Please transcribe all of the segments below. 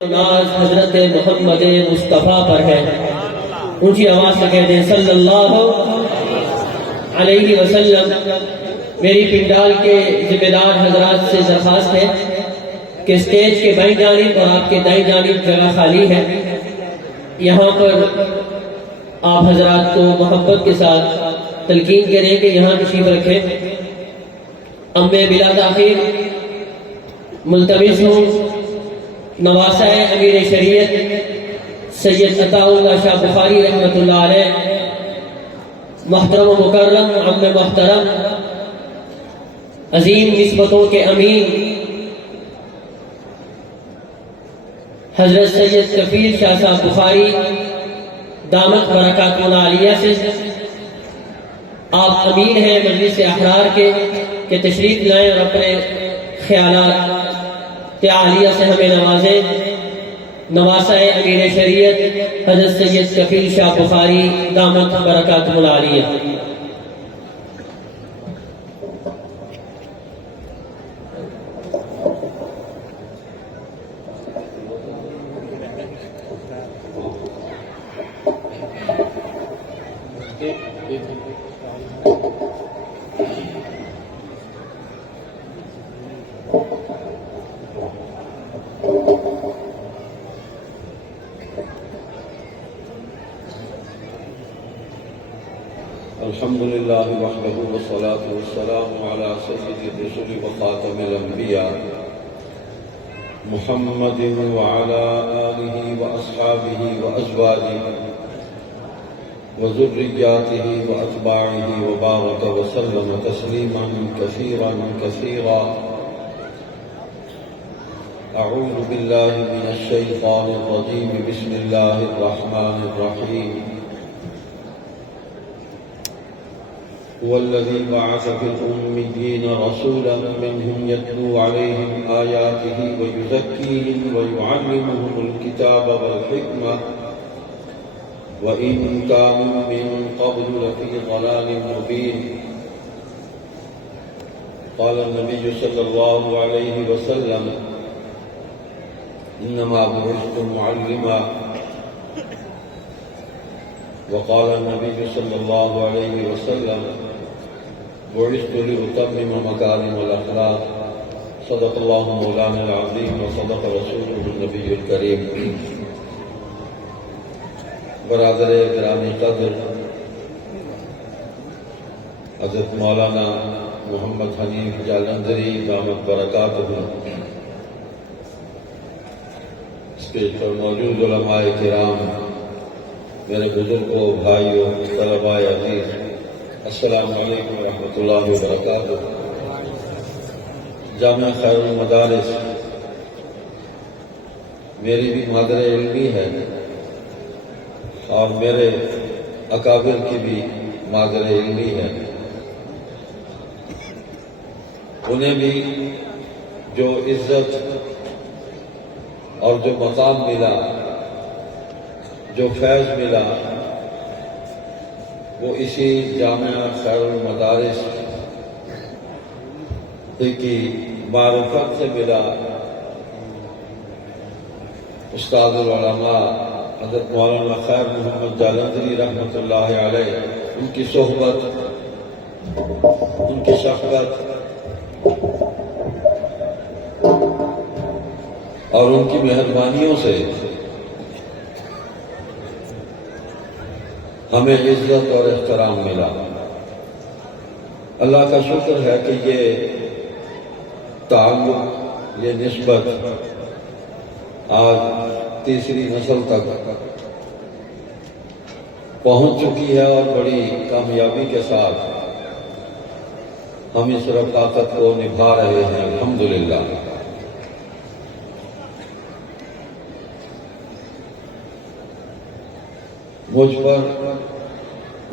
ناز حضرت محمد مصطفیٰ پر ہے. اونچی آواز سے کہہ دیں صلی اللہ علیہ وسلم. میری پنڈال کے ذمہ دار حضرات سے درخواست ہے کہ اسٹیج کے بائیں جانب اور آپ کے دائیں جانب جگہ خالی ہے. یہاں پر آپ حضرات کو محبت کے ساتھ تلقین کریں کہ یہاں تشریف رکھیں. اب میں بلا تاخیر ملتمس ہوں نواسہ امیر شریعت سید عطا اللہ شاہ بخاری رحمۃ اللہ علیہ، محترم و مکرم عم محترم عظیم نسبتوں کے امین حضرت سید کفیل شاہ صاحب بخاری دامت برکاتہ العالیہ سے آپ امین ہیں مجلس احرار کے کہ تشریف لائیں اور اپنے خیالات عالیہ سے ہمیں نوازیں. نواسہ امیر شریعت حضرت سید کفیل شاہ بخاری دامت برکاتہ العالیہ. الحمد لله وحده والصلاة والسلام على سيد الرسل وخاتم الأنبياء محمد وعلى آله وأصحابه وأزواجه وذرياته وأتباعه وبارك وسلم تسليما كثيرا كثيرا. أعوذ بالله من الشيطان الرجيم. بسم الله الرحمن الرحيم. هو الذي بعث في الأميين رسولا منهم يتلو عليهم آياته ويزكيهم ويعلمهم الكتاب والحكمة وإن كانوا من قبل لفي ضلال مبين. قال النبي صلى الله عليه وسلم إنما بعثت معلما. وقال النبي صلى الله عليه وسلم بعثت لأتمم مكارم الأخلاق. صدق الله مولانا العظيم وصدق رسوله النبي الكريم. برادر گرامی قدر حضرت مولانا محمد حنیف جالندھری دامت برکاتہ، اسٹیج پر موجود علماء کرام، میرے بزرگوں، بھائیوں، طلباء عزیز، السلام علیکم ورحمۃ اللہ وبرکاتہ. جامعہ خیر المدارس میری بھی مادر علمی ہے اور میرے اکابر کی بھی مادر علمی ہے. انہیں بھی جو عزت اور جو مقام ملا، جو فیض ملا، وہ اسی جامعہ خیر المدارس کی معرفت سے ملا. استاد العلماء حضرت مولانا خیر محمد جالندھری رحمۃ اللہ علیہ، ان کی صحبت، ان کی شفقت اور ان کی مہربانیوں سے ہمیں عزت اور احترام ملا. اللہ کا شکر ہے کہ یہ تعلق، یہ نسبت آج تیسری نسل تک پہنچ چکی ہے اور بڑی کامیابی کے ساتھ ہم اس رفاقت کو نبھا رہے ہیں الحمدللہ. مجھ پر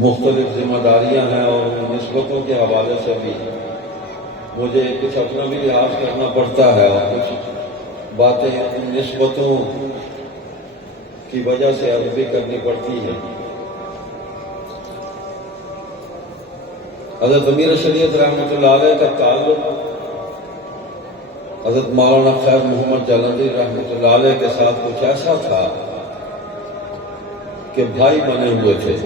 مختلف ذمہ داریاں ہیں اور نسبتوں کے حوالے سے بھی مجھے کچھ اپنا بھی لحاظ کرنا پڑتا ہے اور کچھ باتیں ان نسبتوں کی وجہ سے عرض بھی کرنی پڑتی ہے. حضرت امیر شریعت رحمۃ اللہ علیہ کا تعلق حضرت مولانا خیر محمد جلندری رحمۃ اللہ علیہ کے ساتھ کچھ ایسا تھا کہ بھائی بنے ہوئے تھے،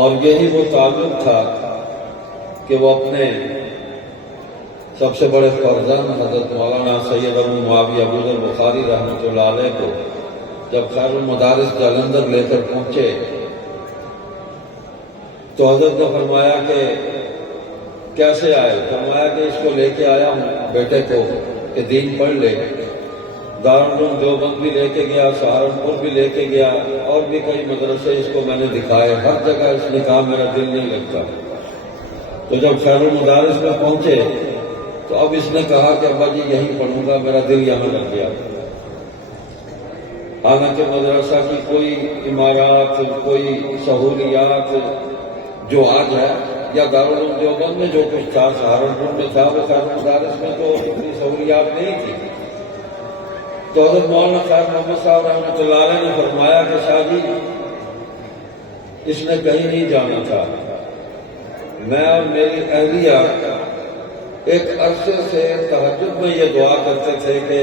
اور یہی وہ تعلق تھا کہ وہ اپنے سب سے بڑے فرزند حضرت مولانا سید ابو معاویہ ابو ذر بخاری رحمۃ اللہ علیہ کو جب خیر المدارس جلندر لے کر پہنچے تو حضرت نے فرمایا کہ کیسے آئے؟ فرمایا کہ اس کو لے کے آیا ہوں بیٹے کو کہ دین پڑھ لے۔ دارالعلوم دیوبند بھی لے کے گیا، سہارنپور بھی لے کے گیا، اور بھی کئی مدرسے اس کو میں نے دکھائے، ہر جگہ اس نے کہا میرا دل نہیں لگتا۔ تو جب خیر المدارس میں پہنچے تو اب اس نے کہا کہ ابا جی یہیں پڑھوں گا، میرا دل یہاں لگ گیا۔ حالانکہ مدرسہ کی کوئی عمارات، کوئی سہولیات جو آج ہے، یا دارالعلوم دیوبند میں جو کچھ تھا، سہارنپور میں تھا، وہ خیر المدارس میں تو اتنی سہولیات نہیں تھی۔ تو حضرت مولانا خیر محمد صاحب رحمۃ اللہ علیہ نے فرمایا کہ شاہ جی اس نے کہیں نہیں جانا تھا، میں اور میری اہلیہ ایک عرصے سے تہجد میں یہ دعا کرتے تھے کہ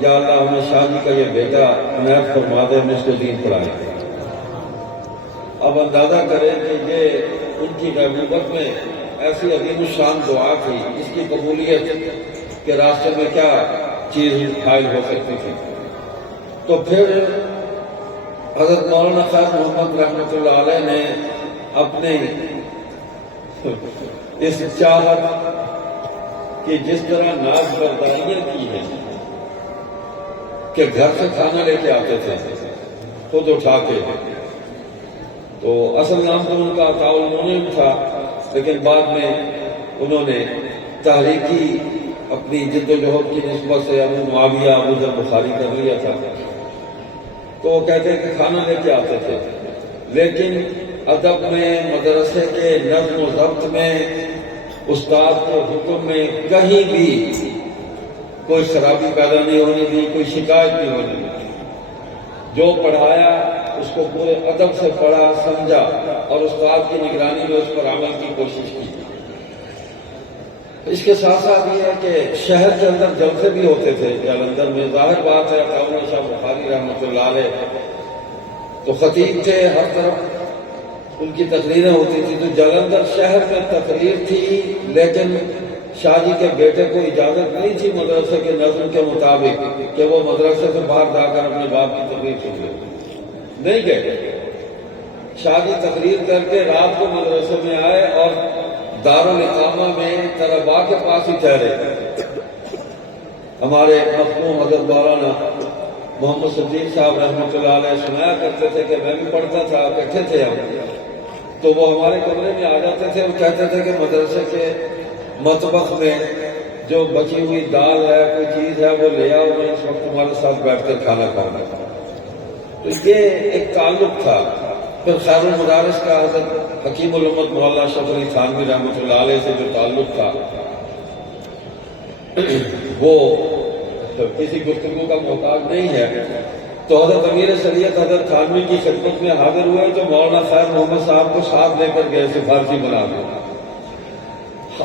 یا اللہ ہمیں شاہ جی کا یہ بیٹا عنایت فرما دے، ہم اس کو دین پڑھائیں۔ اب اندازہ کریں کہ یہ ان کی غیبوبت میں ایسی عظیم الشان دعا تھی، اس کی قبولیت کے راستے میں کیا چیز حائل ہو سکتی تھی۔ تو پھر حضرت مولانا خیر محمد رحمۃ اللہ علیہ نے اپنے اس چاہت کہ جس طرح ناز برداریاں کی ہیں کہ گھر سے کھانا لے کے آتے تھے خود اٹھا کے، تو اصل نام تو ان کا عطاء المنعم تھا، لیکن بعد میں انہوں نے تحریکی اپنی جد و جہد کی نسبت سے ابو معاویہ ابو ذر بخاری کر لیا تھا۔ تو وہ کہتے ہیں کہ کھانا لے کے آتے تھے، لیکن ادب میں، مدرسے کے نظم و ضبط میں، استاد کے حکم میں کہیں بھی کوئی خرابی پیدا نہیں ہونی تھی، کوئی شکایت نہیں ہونی تھی۔ جو پڑھایا اس کو پورے ادب سے پڑھا، سمجھا، اور استاد کی نگرانی میں اس پر عمل کی کوشش کی۔ اس کے ساتھ ساتھ یہ ہے کہ شہر کے اندر جلسے بھی ہوتے تھے جلندر میں، ظاہر بات ہے مولانا شاہ بخاری رحمۃ اللہ علیہ تو خطیب تھے، ہر طرف ان کی تقریریں ہوتی تھی، تو جلندر شہر میں تقریر تھی، لیکن شاہ جی کے بیٹے کو اجازت نہیں تھی مدرسے کے نظم کے مطابق کہ وہ مدرسے سے باہر جا کر اپنے باپ کی تقریر سن لے، نہیں گئے۔ شاہ جی تقریر کر کے رات کو مدرسے میں آئے اور دارالاقامہ میں طلباء کے پاس ہی ٹھہرے۔ ہمارے مرحوم حضرت مولانا محمد صدیق صاحب رحمۃ اللہ علیہ سنایا کرتے تھے کہ میں بھی پڑھتا تھا، اکٹھے تھے ہم، تو وہ ہمارے کمرے میں آ جاتے تھے اور کہتے تھے کہ مدرسے کے مطبخ میں جو بچی ہوئی دال ہے، کوئی چیز ہے، وہ لے آؤ، میں اس وقت تمہارے ساتھ بیٹھ کر کھانا کھاؤں گا۔ تو یہ ایک تعلق تھا۔ پھر خیر المدارس کا حضرت حکیم الامت مولانا اشرف علی تھانوی رحمۃ اللہ علیہ سے جو تعلق تھا وہ کسی گفتگو کا محتاج نہیں ہے۔ تو حضرت امیر شریعت حضرت تھانوی کی خدمت میں حاضر ہوئے تو مولانا خیر محمد صاحب کو ساتھ لے کر گئے، سفارشی بنا دیا،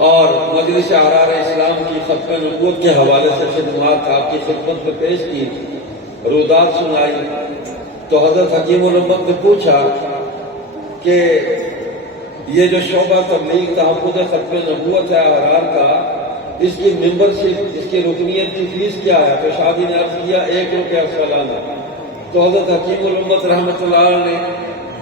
اور مجلس احرار اسلام کی ختم نبوت کے حوالے سے خدمات آپ کی خدمت میں پیش کی، رودات سنائی۔ تو حضرت حکیم الامت نے پوچھا کہ یہ جو شعبہ تبلیغ تحفظ ختم نبوت ہے احرار کا، اس کی ممبرشپ، اس کی رکنیت کی فیس کیا ہے؟ تو شاہ جی نے عرض کیا 1 روپیہ سالانہ۔ تو حضرت حکیم الامت رحمۃ اللہ علیہ نے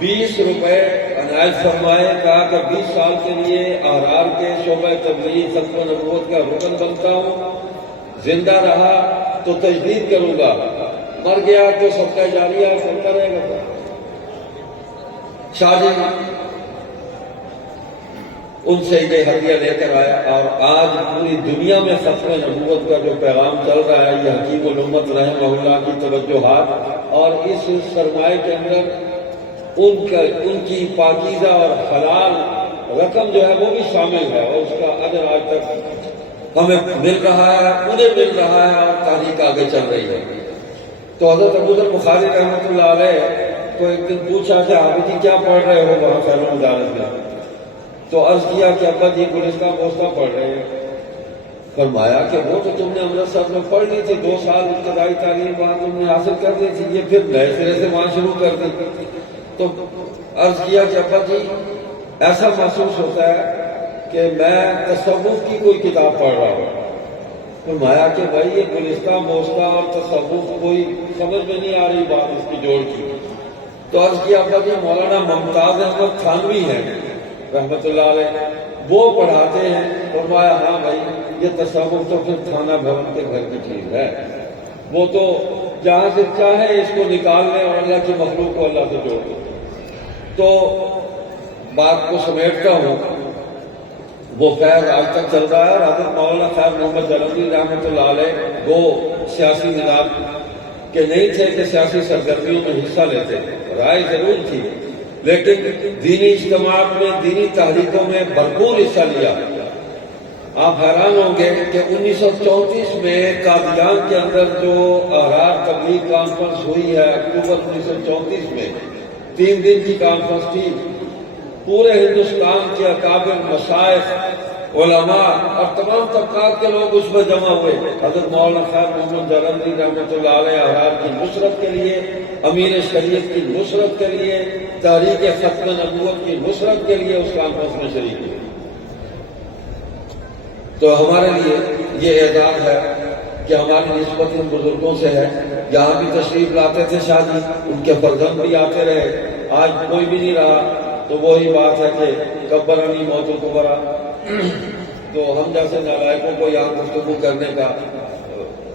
20 روپے عنایت فرمائے، کہا کہ 20 سال کے لیے احرار کے شعبہ تبلیغ ختم نبوت کا رکن بنتا ہوں، زندہ رہا تو تجدید کروں گا، مر گیا تو صدقہ جاریہ چلتا رہے گا۔ شاہ جی ان سے یہ ہدیہ لے کر آیا، اور آج پوری دنیا میں ختم نبوت کا جو پیغام چل رہا ہے، یہ حکیم الامت رحمہ اللہ کی توجہات اور اس سرمایہ کے اندر ان کی پاکیزہ اور حلال رقم جو ہے وہ بھی شامل ہے، اور اس کا اجر آج تک ہمیں مل رہا ہے، انہیں مل رہا ہے، اور تحریک آگے چل رہی ہے۔ تو حضرت ابو ذر بخاری رحمۃ اللہ علیہ کو ایک دن پوچھا کہ حافظ جی کیا پڑھ رہے ہو وہاں خیر المدارس میں؟ تو عرض کیا کہ ابا جی گلستان بوستہ پڑھ رہے ہیں۔ فرمایا کہ وہ تو تم نے امرتسر میں پڑھ لی تھی، 2 سال ابتدائی تعلیم وہاں تم نے حاصل کر لی تھی، یہ پھر نئے سرے سے وہاں شروع کر دی۔ تو عرض کیا کہ ابا جی ایسا محسوس ہوتا ہے کہ میں تصوف کی کوئی کتاب پڑھ رہا ہوں۔ فرمایا کہ بھائی یہ گلستہ موستا اور تصوف کوئی سمجھ میں نہیں آ رہی بات اس کی جوڑ کی۔ تو عرض کیا ابا جی مولانا ممتاز احمد تھانوی ہیں رحمت اللہ علیہ، وہ پڑھاتے ہیں۔ فرمایا ہاں بھائی یہ تصوف تو پھر تھانہ بھون کے گھر کی چیز ہے، وہ تو جہاں سے چاہے اس کو نکال لیں اور اللہ کی مخلوق کو اللہ سے جوڑ دیں۔ تو بات کو سمیٹتا ہوں، وہ فیض آج تک چل رہا ہے۔ حضرت مولانا خیر محمد جلندری رحمۃ اللہ علیہ وہ سیاسی نظام کے نہیں تھے کہ سیاسی سرگرمیوں میں حصہ لیتے، رائے ضرور تھی، لیکن دینی اجتماعات میں دینی تحریکوں میں بھرپور حصہ لیا۔ آپ حیران ہوں گے کہ 1934 میں قادیان کے اندر جو احرار تبلیغ کانفرنس ہوئی ہے اکتوبر 1934 میں، 3 دن کی کانفرنس تھی، پورے ہندوستان کے اکابر مشائخ علماء اور تمام طبقات کے لوگ اس میں جمع ہوئے۔ حضرت مولانا خیر محمد جلندری رحمۃ اللہ علیہ احرار کی نصرت کے لیے، امیر شریعت کی نصرت کے لیے، تحریک ختم نبوت کی نصرت کے لیے اس کانفرنس میں شریک ہوئے۔ تو ہمارے لیے یہ اعزاز ہے کہ ہماری نسبت ان بزرگوں سے ہے۔ یہاں بھی تشریف لاتے تھے شاہ جی، ان کے فرزند بھی آتے رہے، آج کوئی بھی نہیں رہا، تو وہی بات ہے کہ کبرانی موت الکبرا، تو ہم جیسے نالائقوں کو یہاں گفتگو کرنے کا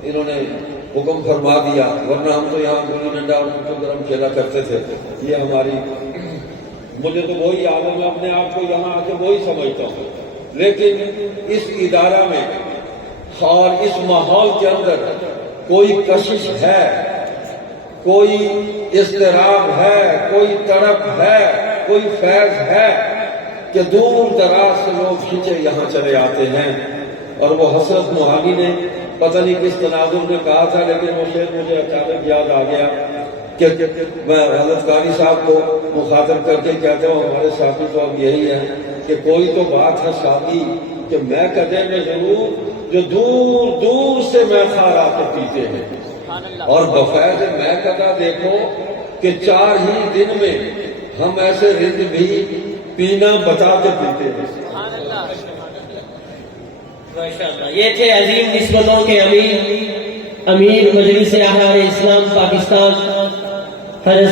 انہوں نے حکم فرما دیا، ورنہ ہم تو یہاں گلی ڈنڈا اور کچھ گرم کھیلا کرتے تھے۔ یہ ہماری، مجھے تو وہی عالم میں اپنے آپ کو یہاں آ کے وہی سمجھتا ہوں، لیکن اس ادارہ میں اور اس ماحول کے اندر کوئی کشش ہے، کوئی اضطراب ہے، کوئی تڑپ ہے، کوئی فیض ہے کہ دور دراز سے لوگ کھینچے یہاں چلے آتے ہیں۔ اور وہ حسرت موہانی نے پتہ نہیں کس تناظر میں کہا تھا، لیکن وہ شعر مجھے اچانک یاد آ گیا کہ میں حضرت قاری صاحب کو مخاطب کر کے کہتا ہوں، ہمارے ساتھی تو اب یہی ہے کہ کوئی تو بات ہے ساتھی کہ میں کدے میں ضرور جو دور دور سے میں خار آ کے پیتے ہیں، اور بفیض میں کدا دیکھو کہ 4 ہی دن میں ہم ایسے رند بھی پینا بتا کے پیتے ہیں۔ یہ تھے عظیم نسبتوں کے امیر مجلس احرار اسلام پاکستان حضرت